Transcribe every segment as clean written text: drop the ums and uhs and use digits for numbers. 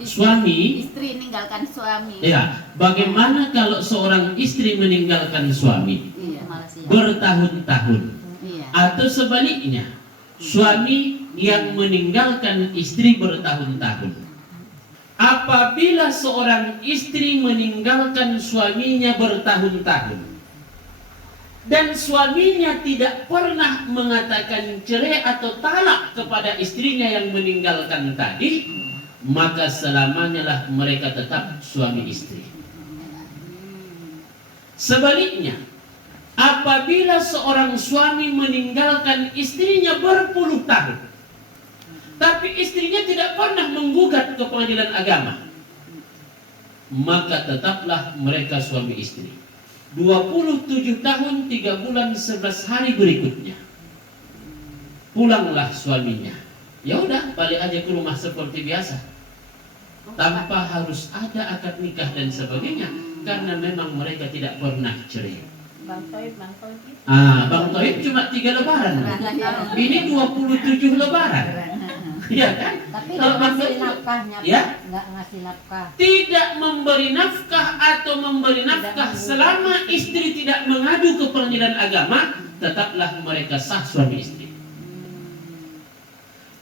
Suami, istri meninggalkan suami. ya, bagaimana kalau seorang istri meninggalkan suami bertahun-tahun, atau sebaliknya, suami yang meninggalkan istri bertahun-tahun? Apabila seorang istri meninggalkan suaminya bertahun-tahun dan suaminya tidak pernah mengatakan cerai atau talak kepada istrinya yang meninggalkan tadi, maka selamanya lah mereka tetap suami istri. Sebaliknya, apabila seorang suami meninggalkan istrinya berpuluh tahun, tapi istrinya tidak pernah menggugat ke pengadilan agama, maka tetaplah mereka suami istri. 27 tahun 3 bulan 11 hari berikutnya, pulanglah suaminya. Ya udah, balik aja ke rumah seperti biasa, tanpa harus ada akad nikah dan sebagainya, karena memang mereka tidak pernah cerai. Bang Toib. Bang Toib cuma 3 lebaran. Ini 27 lebaran. Ya kan? Tapi nggak ngasih nafkahnya, ya? Nggak ngasih nafkah. Tidak memberi nafkah atau memberi nafkah selama istri tidak mengadu ke pengadilan agama, tetaplah mereka sah suami istri.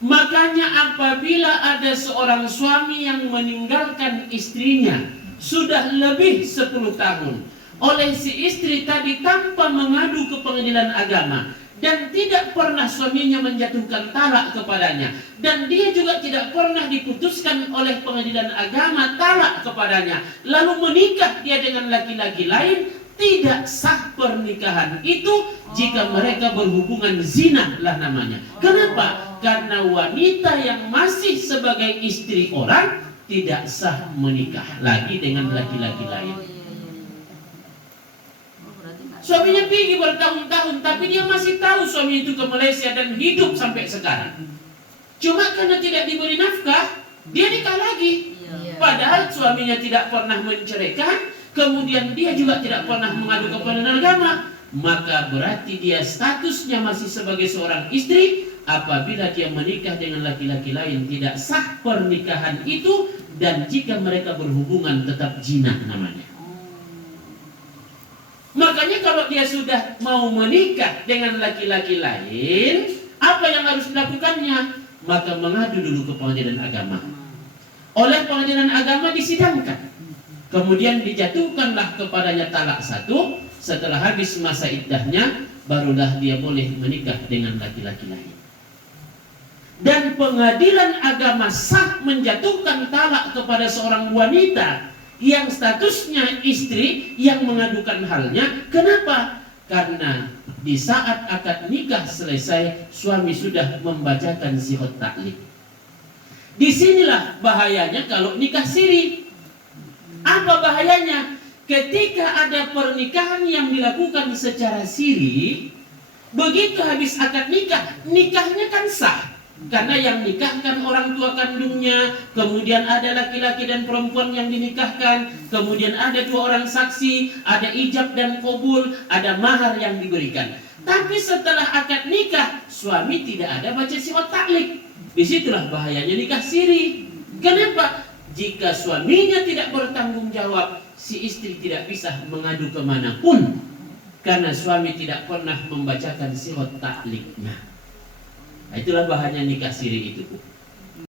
Makanya apabila ada seorang suami yang meninggalkan istrinya sudah lebih 10 tahun oleh si istri tadi tanpa mengadu ke pengadilan agama, dan tidak pernah suaminya menjatuhkan talak kepadanya, dan dia juga tidak pernah diputuskan oleh pengadilan agama talak kepadanya, lalu menikah dia dengan laki-laki lain, tidak sah pernikahan itu jika mereka berhubungan zina lah namanya. Kenapa? Karena wanita yang masih sebagai istri orang tidak sah menikah lagi dengan laki-laki lain. Suaminya pergi bertahun-tahun, tapi dia masih tahu suami itu ke Malaysia dan hidup sampai sekarang. Cuma karena tidak diberi nafkah, dia nikah lagi. Padahal suaminya tidak pernah menceraikan, kemudian dia juga tidak pernah mengadu ke pengadilan agama. Maka berarti dia statusnya masih sebagai seorang istri. Apabila dia menikah dengan laki-laki lain, tidak sah pernikahan itu, dan jika mereka berhubungan tetap zina namanya. Makanya kalau dia sudah mau menikah dengan laki-laki lain, apa yang harus dilakukannya? Maka mengadu dulu ke pengadilan agama. Oleh pengadilan agama disidangkan, kemudian dijatuhkanlah kepadanya talak 1. Setelah habis masa iddahnya, barulah dia boleh menikah dengan laki-laki lain. Dan pengadilan agama sah menjatuhkan talak kepada seorang wanita yang statusnya istri yang mengadukan halnya. Kenapa? Karena di saat akad nikah selesai, suami sudah membacakan sihot taklik. Disinilah bahayanya kalau nikah siri. Apa bahayanya? Ketika ada pernikahan yang dilakukan secara siri, begitu habis akad nikah, nikahnya kan sah. Karena yang nikahkan orang tua kandungnya, kemudian ada laki-laki dan perempuan yang dinikahkan, kemudian ada 2 orang saksi, ada ijab dan qabul, ada mahar yang diberikan. Tapi setelah akad nikah, suami tidak ada baca sihot taklik. Disitulah bahayanya nikah siri. Kenapa? Jika suaminya tidak bertanggung jawab, si istri tidak bisa mengadu kemanapun, karena suami tidak pernah membacakan sihot takliknya. Itulah bahayanya nikah siri itu.